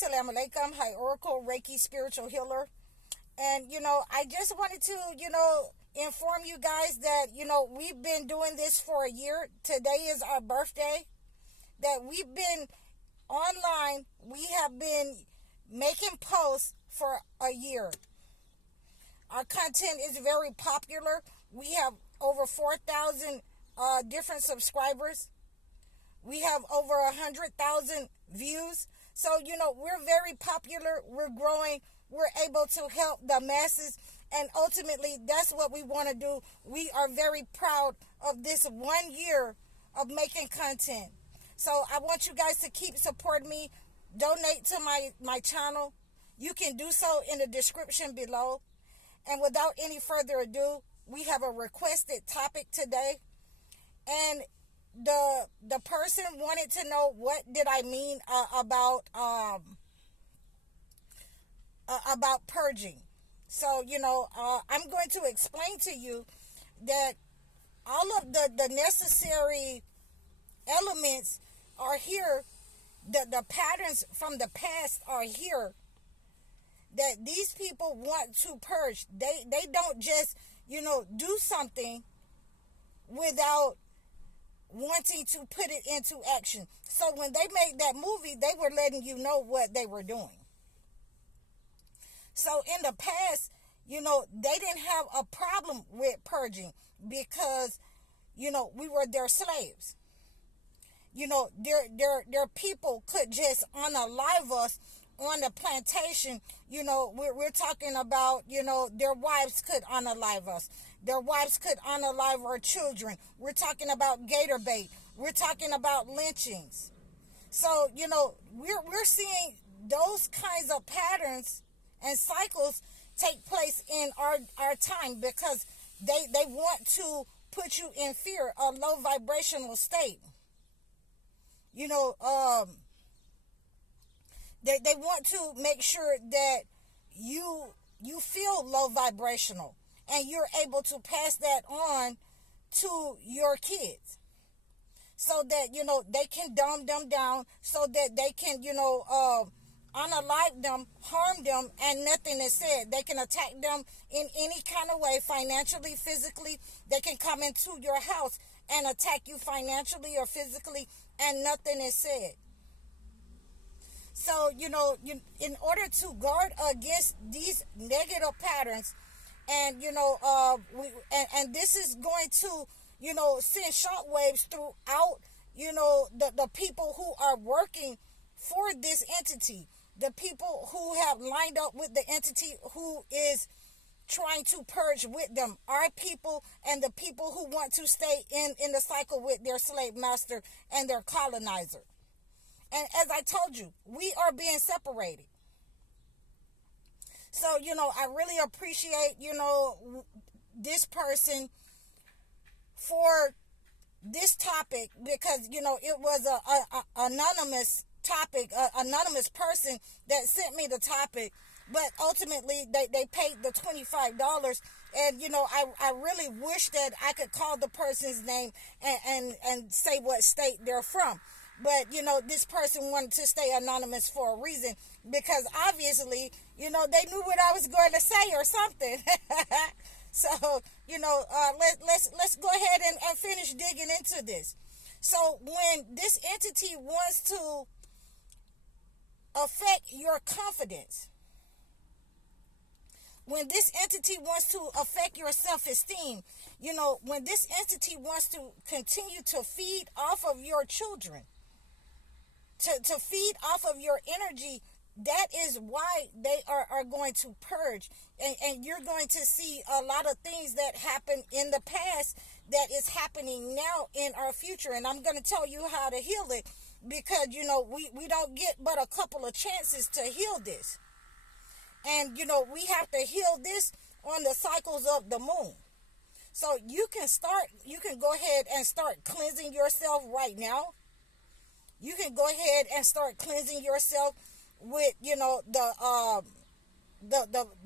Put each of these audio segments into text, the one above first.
Assalamu alaikum. Hi, Oracle, Reiki, spiritual healer. And, I just wanted to, inform you guys that, we've been doing this for a year. Today is our birthday. That we've been online. We have been making posts for a year. Our content is very popular. We have over 4,000 different subscribers. We have over 100,000 views. So, we're very popular. We're growing. We're able to help the masses. And ultimately, that's what we want to do. We are very proud of this 1 year of making content. So I want you guys to keep supporting me. Donate to my channel. You can do so in the description below. And without any further ado, we have a requested topic today. And the person wanted to know what did I mean about purging. So, I'm going to explain to you that all of the necessary elements are here. The patterns from the past are here that these people want to purge. They don't just, do something without wanting to put it into action. So when they made that movie, they were letting you know what they were doing. So in the past, they didn't have a problem with purging because, we were their slaves. Their people could just unalive us on the plantation. We're talking about, their wives could unalive us. Their wives could unalive our children. We're talking about gator bait. We're talking about lynchings. So, we're seeing those kinds of patterns and cycles take place in our time because they want to put you in fear, a low vibrational state. They want to make sure that you feel low vibrational and you're able to pass that on to your kids so that, they can dumb them down, so that they can, unalive them, harm them, and nothing is said. They can attack them in any kind of way, financially, physically. They can come into your house and attack you financially or physically, and nothing is said. So, in order to guard against these negative patterns, and, and this is going to, send shockwaves throughout, the people who are working for this entity, the people who have lined up with the entity who is trying to purge with them, our people and the people who want to stay in the cycle with their slave master and their colonizer. And as I told you, we are being separated. So, I really appreciate, this person for this topic because, it was a anonymous topic, anonymous person that sent me the topic. But ultimately, they paid the $25. And, I really wish that I could call the person's name and say what state they're from. But, this person wanted to stay anonymous for a reason because obviously, they knew what I was going to say or something. So, let's go ahead and finish digging into this. So when this entity wants to affect your confidence, when this entity wants to affect your self-esteem, when this entity wants to continue to feed off of your children, to feed off of your energy, that is why they are going to purge. And you're going to see a lot of things that happened in the past that is happening now in our future. And I'm going to tell you how to heal it because, we don't get but a couple of chances to heal this. And, we have to heal this on the cycles of the moon. So you can go ahead and start cleansing yourself right now. You can go ahead and start cleansing yourself with, the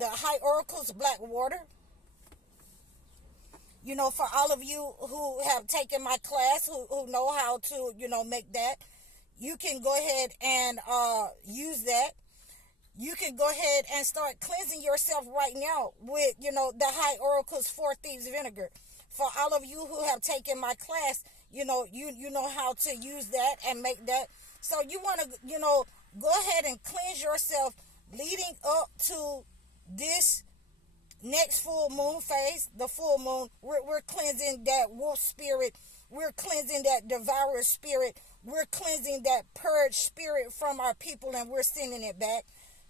High Oracle's black water. For all of you who have taken my class, who know how to, make that, you can go ahead and use that. You can go ahead and start cleansing yourself right now with, the High Oracle's Four Thieves Vinegar. For all of you who have taken my class, you know how to use that and make that. So you want to, go ahead and cleanse yourself leading up to this next full moon phase, the full moon. We're cleansing that wolf spirit. We're cleansing that devourer spirit. We're cleansing that purge spirit from our people, and we're sending it back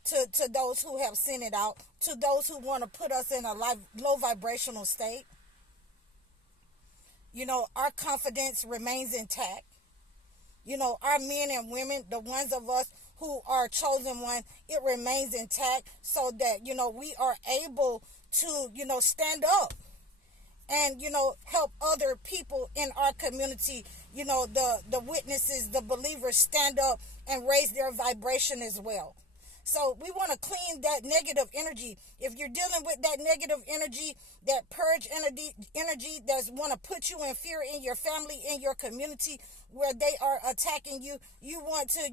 to those who have sent it out, to those who want to put us in a low vibrational state. Our confidence remains intact. Our men and women, the ones of us who are chosen one, it remains intact, so that, we are able to, stand up and, help other people in our community, the witnesses, the believers, stand up and raise their vibration as well. So we want to clean that negative energy. If you're dealing with that negative energy, that purge energy that's want to put you in fear in your family, in your community, where they are attacking you, you want to,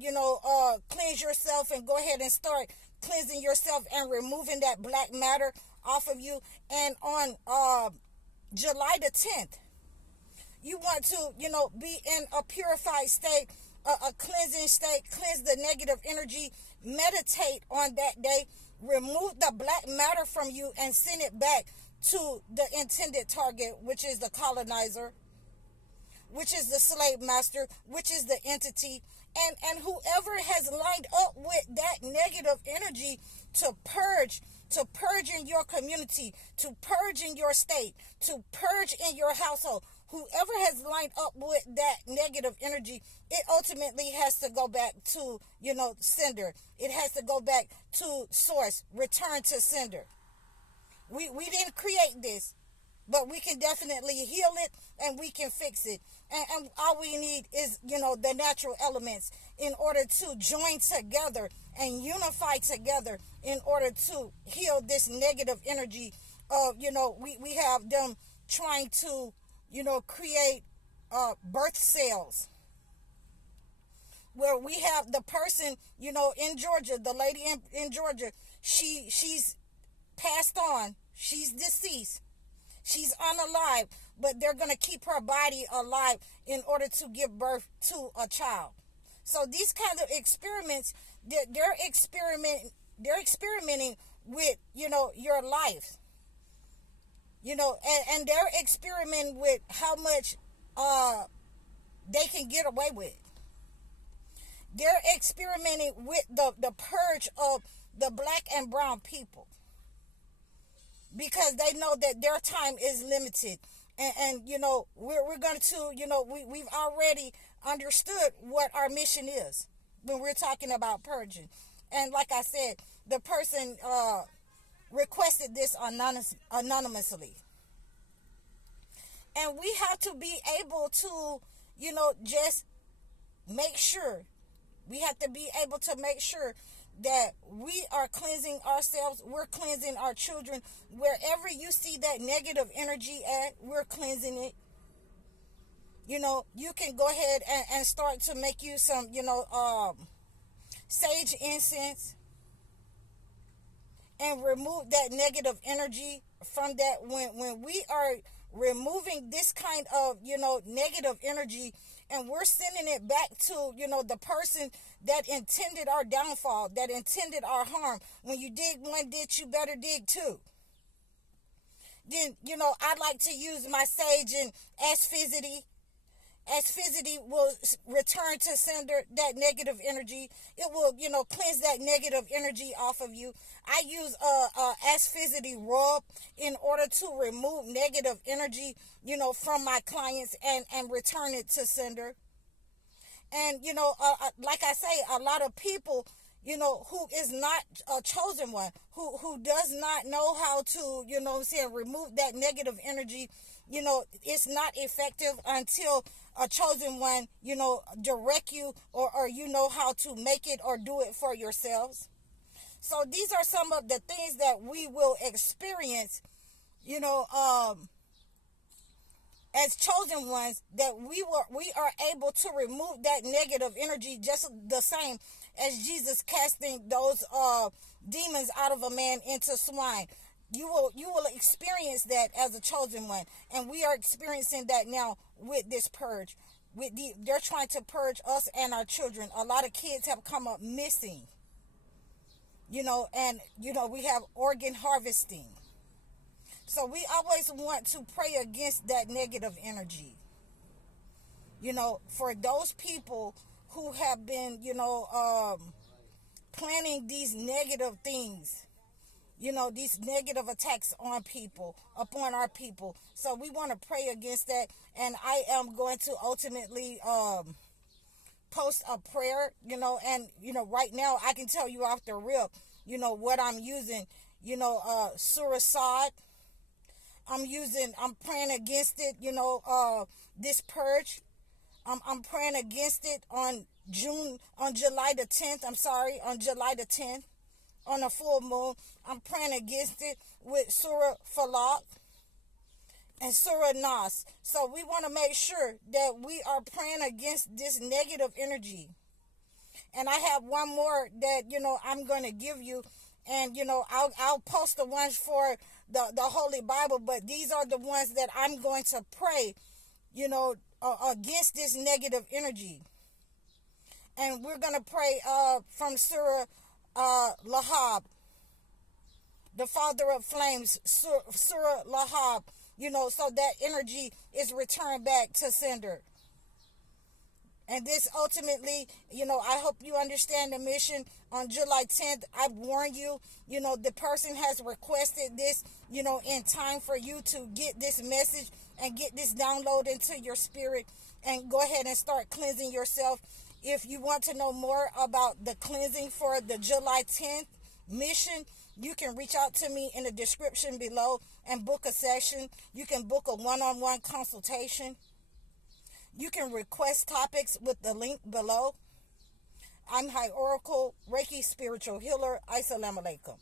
cleanse yourself and go ahead and start cleansing yourself and removing that black matter off of you. And on July the 10th, you want to, be in a purified state, a cleansing state, cleanse the negative energy, meditate on that day, remove the black matter from you and send it back to the intended target, which is the colonizer, which is the slave master, which is the entity, and whoever has lined up with that negative energy to purge in your community, to purge in your state, to purge in your household. Whoever has lined up with that negative energy, it ultimately has to go back to, sender. It has to go back to source, return to sender. We didn't create this, but we can definitely heal it and we can fix it. And all we need is, the natural elements in order to join together and unify together in order to heal this negative energy of, we have them trying to, create birth cells, where we have the person, in Georgia, the lady in Georgia, she's passed on, she's deceased, she's unalive, but they're going to keep her body alive in order to give birth to a child. So these kinds of experiments, they're experimenting with, your life. And they're experimenting with how much they can get away with. They're experimenting with the purge of the black and brown people, because they know that their time is limited. And we're going to, we've already understood what our mission is when we're talking about purging. And like I said, the person requested this anonymously. And we have to be able to, just make sure. We have to be able to make sure that we are cleansing ourselves. We're cleansing our children. Wherever you see that negative energy at, we're cleansing it. You can go ahead and start to make you some, sage incense, and remove that negative energy from that. When we are removing this kind of, negative energy, and we're sending it back to, the person that intended our downfall, that intended our harm. When you dig one ditch, you better dig two. Then, I like to use my sage and asphyxity. Asphyxity will return to sender that negative energy. It will, cleanse that negative energy off of you. I use asphyxity rub in order to remove negative energy, from my clients and return it to sender. And, like I say, a lot of people, who is not a chosen one, who does not know how to, remove that negative energy, it's not effective until a chosen one, direct you, or you know how to make it or do it for yourselves. So these are some of the things that we will experience, as chosen ones, that we are able to remove that negative energy just the same as Jesus casting those demons out of a man into swine. You will experience that as a chosen one, and we are experiencing that now with this purge. They're trying to purge us and our children. A lot of kids have come up missing, and we have organ harvesting. So we always want to pray against that negative energy. For those people who have been, planning these negative things, these negative attacks on people, upon our people. So we want to pray against that. And I am going to ultimately post a prayer, and, right now I can tell you off the rip, what I'm using, Surasad. I'm praying against it, this purge. I'm praying against it on July the 10th. On July the 10th, on a full moon. I'm praying against it with Surah Falak and Surah Nas. So we want to make sure that we are praying against this negative energy. And I have one more that, I'm going to give you. And, I'll post the ones for the Holy Bible. But these are the ones that I'm going to pray, against this negative energy. And we're going to pray from Surah Lahab, the Father of Flames, Surah Lahab, so that energy is returned back to sender. And this ultimately, I hope you understand the mission. On July 10th, I warn you, the person has requested this, in time for you to get this message and get this download into your spirit, and go ahead and start cleansing yourself. If you want to know more about the cleansing for the July 10th mission, you can reach out to me in the description below and book a session. You can book a one-on-one consultation. You can request topics with the link below. I'm High Oracle, Reiki Spiritual Healer. Assalamu alaikum.